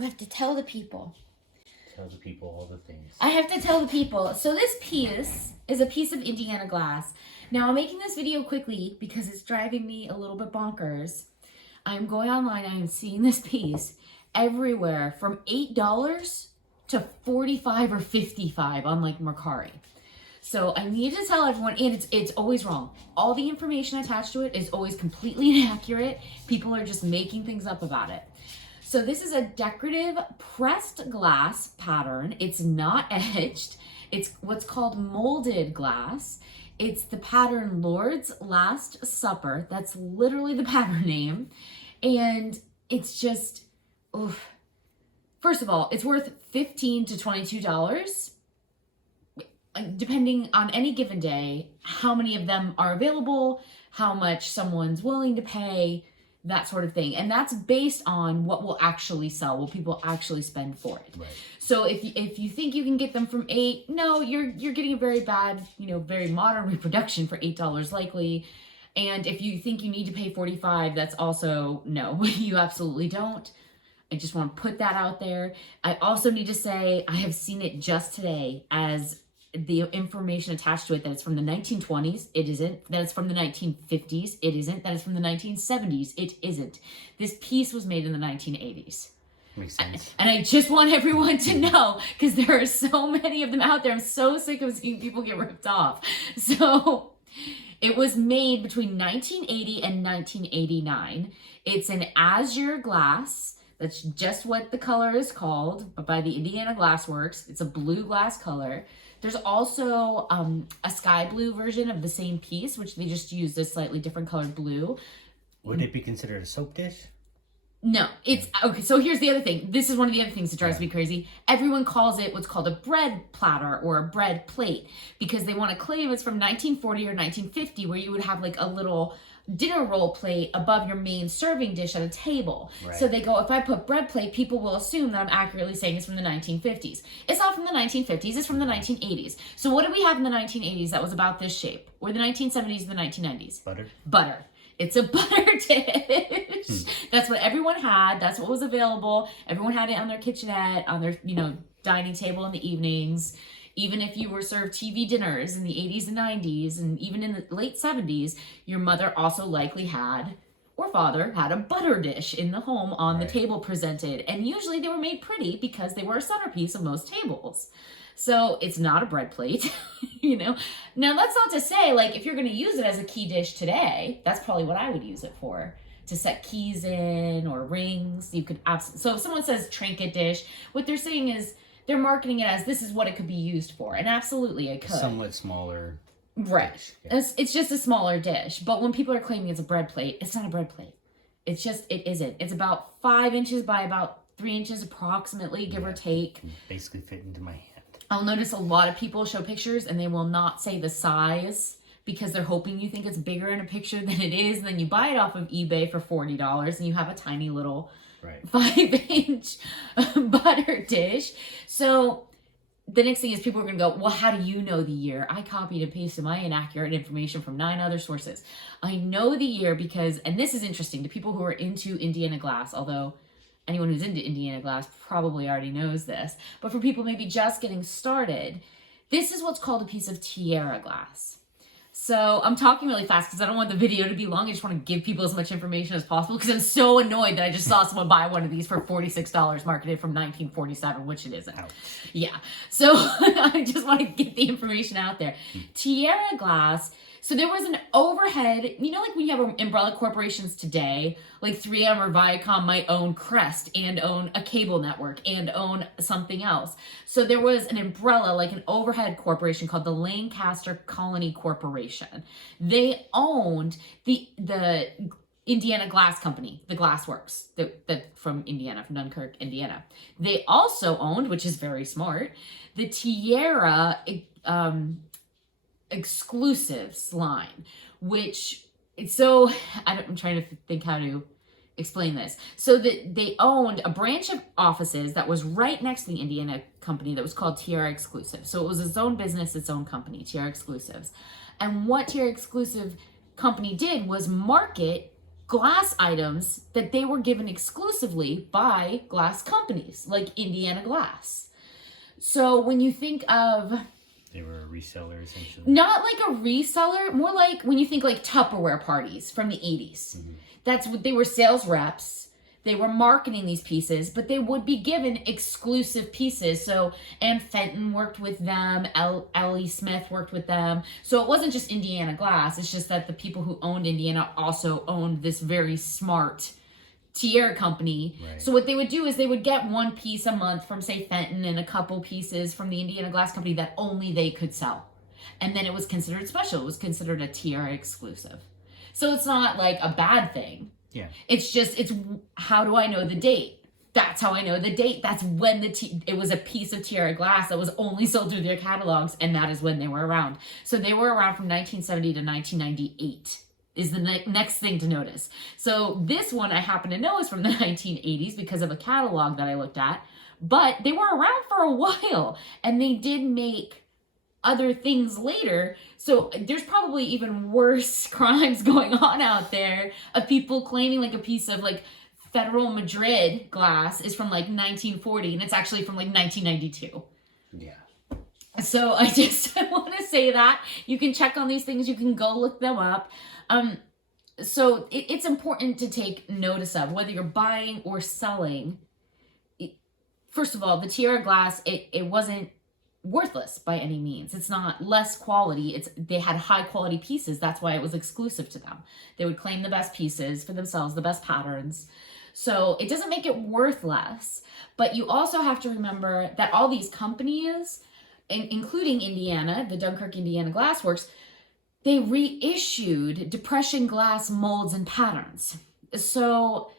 We have to tell the people. Tell the people all the things. I have to tell the people. So this piece is a piece of Indiana glass. Now I'm making this video quickly because it's driving me a little bit bonkers. I'm going online, I'm seeing this piece everywhere from $8 to $45 or $55 on like Mercari. So I need to tell everyone, and it's always wrong. All the information attached to it is always completely inaccurate. People are just making things up about it. So this is a decorative pressed glass pattern. It's not etched. It's what's called molded glass. It's the pattern Lord's Last Supper. That's literally the pattern name. And it's just, oof. First of all, it's worth $15 to $22, depending on any given day, how many of them are available, how much someone's willing to pay, that sort of thing. And that's based on what will actually sell, what people actually spend for it. Right. So if you think you can get them from $8, no, you're getting a very bad, very modern reproduction for $8 likely. And if you think you need to pay $45, that's also no, you absolutely don't. I just want to put that out there. I also need to say I have seen it just today as the information attached to it that it's from the 1920s. It isn't. That it's from the 1950s. It isn't. That it's from the 1970s. It isn't. This piece was made in the 1980s. Makes sense. And I just want everyone to know, because there are so many of them out there. I'm so sick of seeing people get ripped off. So it was made between 1980 and 1989. It's an azure glass. That's just what the color is called, but by the Indiana Glass Works. It's a blue glass color. There's also a sky blue version of the same piece, which they just used a slightly different colored blue. Would it be considered a soap dish? No, it's okay. So here's the other thing. This is one of the other things that drives me crazy. Everyone calls it what's called a bread platter or a bread plate because they want to claim it's from 1940 or 1950, where you would have like a little dinner roll plate above your main serving dish at a table. Right. So they go, if I put bread plate, people will assume that I'm accurately saying it's from the 1950s. It's not from the 1950s, it's from the 1980s. So what did we have in the 1980s that was about this shape? Or the 1970s and the 1990s? Butter. It's a butter dish. That's what everyone had. That's what was available. Everyone had it on their kitchenette, on their, dining table in the evenings. Even if you were served TV dinners in the 80s and 90s, and even in the late 70s, your mother also likely had, or father, had a butter dish in the home on the table presented. And usually they were made pretty because they were a centerpiece of most tables. So it's not a bread plate, Now, that's not to say, like, if you're going to use it as a key dish today, that's probably what I would use it for. To set keys in or rings. You could so if someone says trinket dish, what they're saying is, they're marketing it as this is what it could be used for. And absolutely it could. Somewhat smaller. Right. Dish. Yeah. It's just a smaller dish. But when people are claiming it's a bread plate, it's not a bread plate. It isn't. It's about 5 inches by about 3 inches approximately, give or take. Basically fit into my hand. I'll notice a lot of people show pictures and they will not say the size because they're hoping you think it's bigger in a picture than it is. And then you buy it off of eBay for $40 and you have a tiny little 5-inch butter dish. So the next thing is people are going to go, well, how do you know the year? I copied and pasted my inaccurate information from 9 other sources. I know the year because, and this is interesting to people who are into Indiana glass, although anyone who's into Indiana glass probably already knows this. But for people maybe just getting started, this is what's called a piece of Tiara glass. So I'm talking really fast because I don't want the video to be long. I just want to give people as much information as possible because I'm so annoyed that I just saw someone buy one of these for $46 marketed from 1947, which it isn't. Ouch. Yeah. So I just want to get the information out there. Tiara glass. So there was an overhead, like when you have umbrella corporations today, like 3M or Viacom might own Crest and own a cable network and own something else. So there was an umbrella, like an overhead corporation called the Lancaster Colony Corporation. They owned the Indiana Glass Company, the Glass Works, that from Indiana, from Dunkirk, Indiana. They also owned, which is very smart, the Tiara Exclusives line, which I'm trying to think how to explain this. So that they owned a branch of offices that was right next to the Indiana company that was called Tiara Exclusives. So it was its own business, its own company, Tiara Exclusives. And what Tiara Exclusive company did was market glass items that they were given exclusively by glass companies like Indiana Glass. So when you think of... They were a reseller, essentially. Not like a reseller, more like when you think like Tupperware parties from the 80s. Mm-hmm. That's what they were, sales reps. They were marketing these pieces, but they would be given exclusive pieces. So Ann Fenton worked with them, Ellie Smith worked with them. So it wasn't just Indiana Glass. It's just that the people who owned Indiana also owned this very smart Tiara company. Right. So what they would do is they would get one piece a month from, say, Fenton, and a couple pieces from the Indiana Glass company that only they could sell. And then it was considered special. It was considered a Tiara exclusive. So it's not like a bad thing. Yeah. It's just, it's how do I know the date? That's how I know the date. That's when it was a piece of Tiara Glass that was only sold through their catalogs, and that is when they were around. So they were around from 1970 to 1998 is the next thing to notice. So this one I happen to know is from the 1980s because of a catalog that I looked at, but they were around for a while, and they did make other things later. So there's probably even worse crimes going on out there of people claiming like a piece of like Federal Madrid glass is from like 1940 and it's actually from like 1992. Yeah. So I want to say that you can check on these things. You can go look them up. So it's important to take notice of whether you're buying or selling. First of all, the Tiara Glass, it wasn't worthless by any means. It's not less quality. They had high quality pieces. That's why it was exclusive to them. They would claim the best pieces for themselves, the best patterns. So it doesn't make it worth less. But you also have to remember that all these companies, including Indiana, the Dunkirk Indiana Glass Works, they reissued Depression glass molds and patterns. So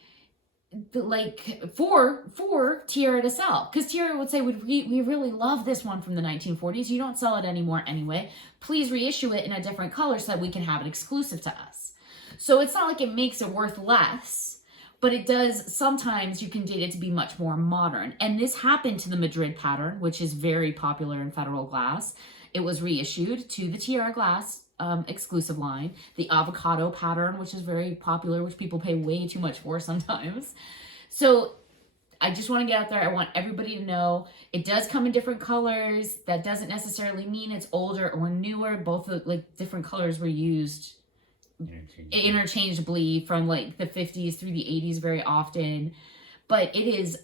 like for Tiara to sell, because Tiara would say, we really love this one from the 1940s. You don't sell it anymore anyway. Please reissue it in a different color so that we can have it exclusive to us. So it's not like it makes it worth less, but it does. Sometimes you can date it to be much more modern. And this happened to the Madrid pattern, which is very popular in Federal Glass. It was reissued to the Tiara Glass exclusive line, the avocado pattern, which is very popular, which people pay way too much for sometimes. So I just want to get out there. I want everybody to know it does come in different colors. That doesn't necessarily mean it's older or newer. Both of like different colors were used interchangeably from like the 50s through the 80s very often. But it is,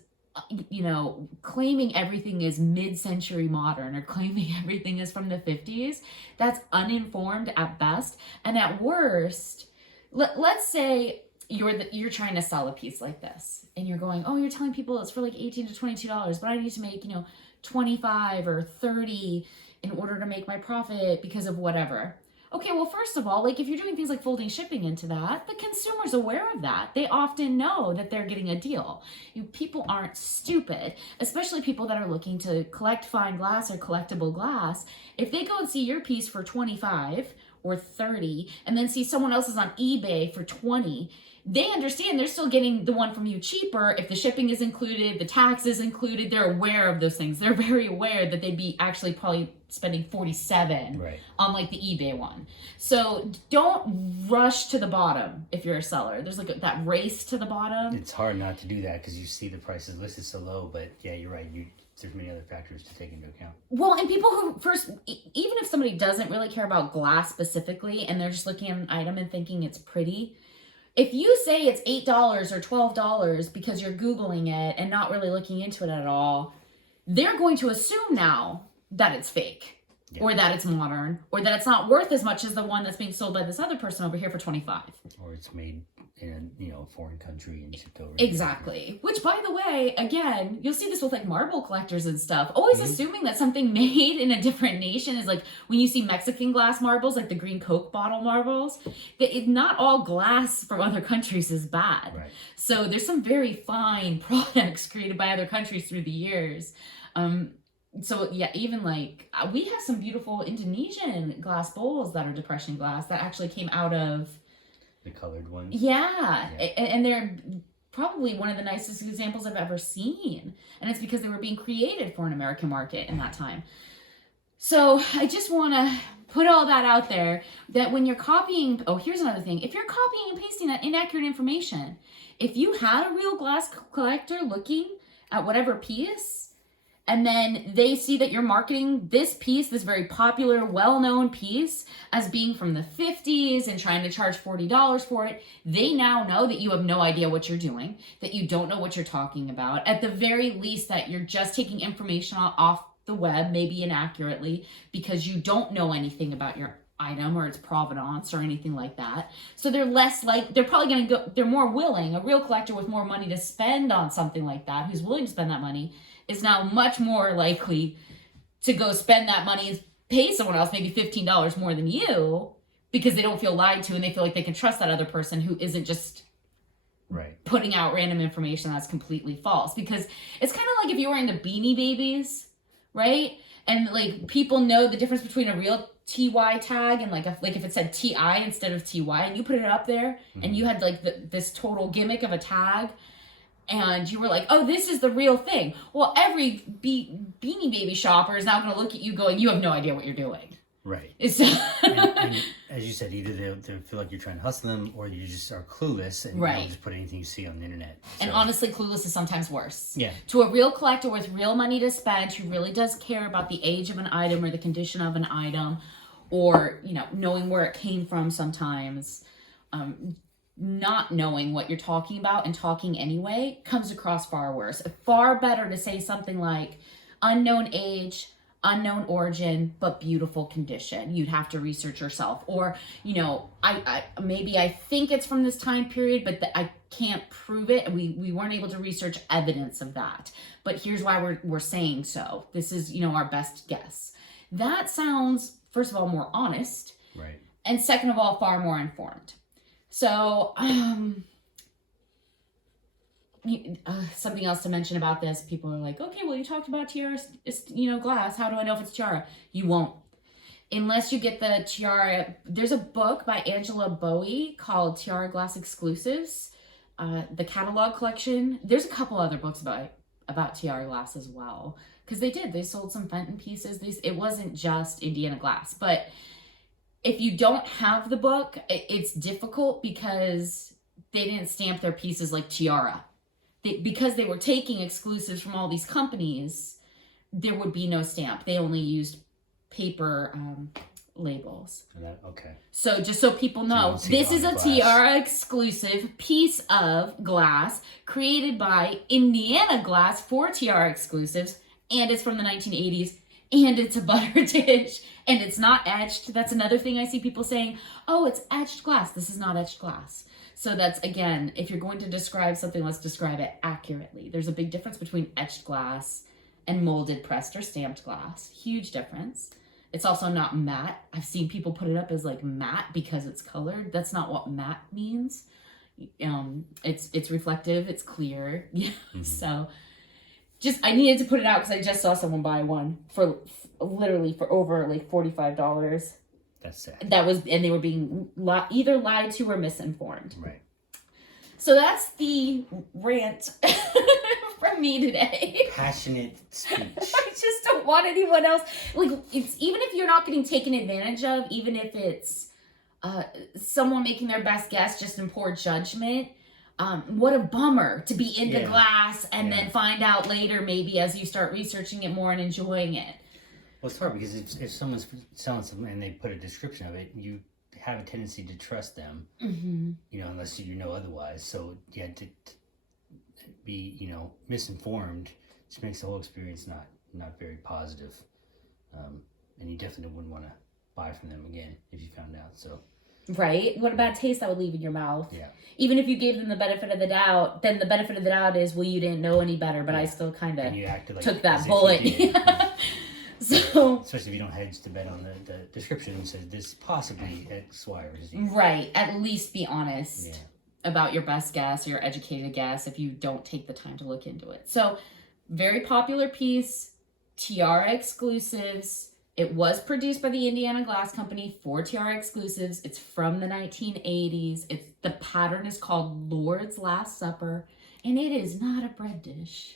claiming everything is mid-century modern or claiming everything is from the 50s, that's uninformed at best. And at worst, let's say you're trying to sell a piece like this and you're going, oh, you're telling people it's for like $18 to $22, but I need to make, 25 or 30 in order to make my profit because of whatever. Okay, well, first of all, like if you're doing things like folding shipping into that, the consumer's aware of that. They often know that they're getting a deal. People aren't stupid, especially people that are looking to collect fine glass or collectible glass. If they go and see your piece for 25 or 30 and then see someone else's on eBay for 20, they understand they're still getting the one from you cheaper if the shipping is included, the tax is included. They're aware of those things. They're very aware that they'd be actually probably spending $47 on like the eBay one. So don't rush to the bottom if you're a seller. There's like that race to the bottom. It's hard not to do that because you see the prices listed so low, but yeah, you're right. There's many other factors to take into account. Well, and people who even if somebody doesn't really care about glass specifically and they're just looking at an item and thinking it's pretty, if you say it's $8 or $12 because you're Googling it and not really looking into it at all, they're going to assume now that it's fake or that it's modern or that it's not worth as much as the one that's being sold by this other person over here for 25. Or it's made in a foreign country and shipped over. Exactly. Which, by the way, again, you'll see this with like marble collectors and stuff. Always assuming that something made in a different nation is like when you see Mexican glass marbles, like the green Coke bottle marbles, not all glass from other countries is bad. Right. So there's some very fine products created by other countries through the years. So yeah, even like we have some beautiful Indonesian glass bowls that are depression glass that actually came out of the colored ones. Yeah. And they're probably one of the nicest examples I've ever seen. And it's because they were being created for an American market in that time. So I just want to put all that out there, that when you're copying, oh, here's another thing. If you're copying and pasting that inaccurate information, if you had a real glass collector looking at whatever piece, and then they see that you're marketing this piece, this very popular, well-known piece, as being from the 50s and trying to charge $40 for it, they now know that you have no idea what you're doing, that you don't know what you're talking about. At the very least, that you're just taking information off the web, maybe inaccurately, because you don't know anything about your item or its provenance or anything like that. So they're less like, they're probably going to go, they're more willing, a real collector with more money to spend on something like that, who's willing to spend that money, is now much more likely to go spend that money and pay someone else maybe $15 more than you, because they don't feel lied to and they feel like they can trust that other person who isn't just putting out random information that's completely false. Because it's kind of like if you're wearing the Beanie Babies, right? And like people know the difference between a real TY tag and like if it said TI instead of TY, and you put it up there and you had like this total gimmick of a tag, and you were like, oh, this is the real thing. Well, every Beanie Baby shopper is now going to look at you going, you have no idea what you're doing. Right. and as you said, either they feel like you're trying to hustle them, or you just are clueless and you just put anything you see on the internet. So. And honestly, clueless is sometimes worse. Yeah. To a real collector with real money to spend, who really does care about the age of an item or the condition of an item, or, you know, knowing where it came from sometimes, not knowing what you're talking about and talking anyway comes across far worse. Far better to say something like unknown age, unknown origin, but beautiful condition. You'd have to research yourself. Or, you know, I think it's from this time period, but I can't prove it. We weren't able to research evidence of that. But here's why we're saying so. This is, you know, our best guess. That sounds, first of all, more honest. Right. And second of all, far more informed. So, something else to mention about this, people are like, okay, well, you talked about Tiara, you know, glass. How do I know if it's Tiara? You won't. Unless you get the Tiara. There's a book by Angela Bowey called Tiara Glass Exclusives, the Catalogue collection. There's a couple other books about Tiara Glass as well, because they sold some Fenton pieces. It wasn't just Indiana Glass, but if you don't have the book, it's difficult because they didn't stamp their pieces like Tiara. Because they were taking exclusives from all these companies, there would be no stamp. They only used paper labels. Okay. So just so people know, this is a Tiara exclusive piece of glass created by Indiana Glass for Tiara Exclusives, and it's from the 1980s. And it's a butter dish, and it's not etched. That's another thing I see people saying, oh, it's etched glass. This is not etched glass. So that's, again, if you're going to describe something, let's describe it accurately. There's a big difference between etched glass and molded, pressed, or stamped glass. Huge difference. It's also not matte. I've seen people put it up as like matte because it's colored. That's not what matte means. It's reflective. It's clear. Yeah. So... I needed to put it out because I just saw someone buy one for literally for over like $45. That's sad. And they were being either lied to or misinformed. Right. So that's the rant from me today. Passionate speech. I just don't want anyone else. Like, it's even if you're not getting taken advantage of, even if it's someone making their best guess just in poor judgment. What a bummer to be into glass and then find out later, maybe as you start researching it more and enjoying it. Well, it's hard because if someone's selling something and they put a description of it, you have a tendency to trust them, you know, unless you know otherwise. So, yeah, to be, you know, misinformed just makes the whole experience not very positive. And you definitely wouldn't want to buy from them again if you found out, so... Right? What a bad taste that would leave in your mouth. Yeah. Even if you gave them the benefit of the doubt, then the benefit of the doubt is, well, you didn't know any better, but I still kind of took that bullet. So, especially if you don't hedge the bet on the description and says this possibly X, Y, or Z. Right. At least be honest about your best guess or your educated guess if you don't take the time to look into it. So, very popular piece, Tiara Exclusives. It was produced by the Indiana Glass Company for Tiara Exclusives. It's from the 1980s. The pattern is called Lord's Last Supper, and it is not a bread dish.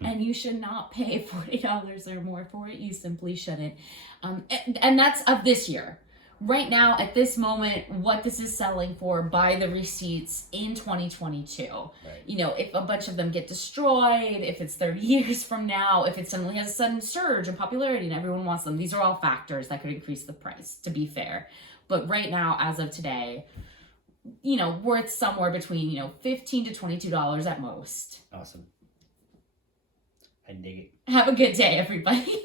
and you should not pay $40 or more for it. You simply shouldn't. And that's of this year. Right now, at this moment, what this is selling for by the receipts in 2022. Right. You know, if a bunch of them get destroyed, if it's 30 years from now, if it suddenly has a sudden surge in popularity and everyone wants them, these are all factors that could increase the price, to be fair. But right now, as of today, you know, worth somewhere between, you know, $15 to $22 at most. Awesome. I dig it. Have a good day, everybody.